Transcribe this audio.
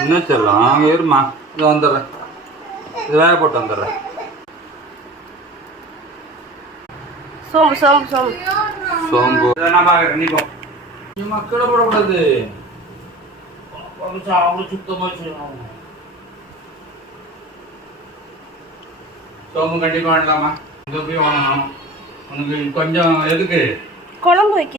என்ன செல்லம் அங்கே இருமா, இதை வந்துடுறேன், இது வேக போட்டு வந்துடுறேன். சோம்பு சோம்பு சோம்பு சோம்பு நான் பார்க்குறேன். நீ போ, நீ மக்களை போடக்கூடாது, அவ்வளோ சுத்தமாக செய்யணும். சோம்பு கண்டிப்பாக வேண்டாமா, இங்கே போய் வாங்கணும். உனக்கு கொஞ்சம் எதுக்கு குழம்பு வைக்க